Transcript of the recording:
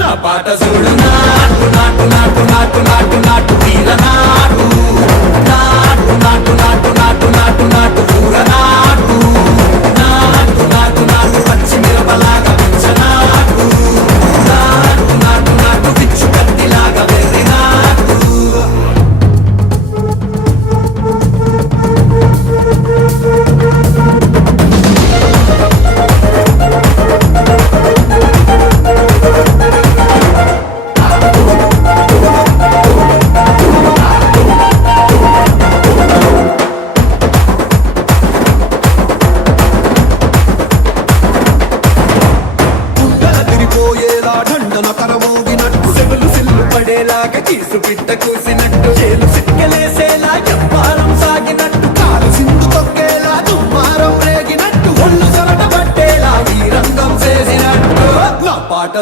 నా పాట చూడు నాటు నాటు నాటు నాటు నాటు నాటు వీర నాటు నాటు నాటు నాటు నాటు నాటు నాటు పూర నాటు నాటు నాటు నాటు పచ్చి మిరపలాగా పిచ్చ నాటు నాటు నాటు నాటు పిచ్చు కత్తిలాగా వెర్రి నాటు పడేలాగా చీసు పిట్ట కూసినట్టు చేలు సిక్కలేసేలా చెప్పారం సాగినట్టు కాలు సింధు తొక్కేలా దుమ్మారం రేగినట్టు ఒళ్ళు సొరట పట్టేలా ఈ రంగం చేసినట్టు నా పాట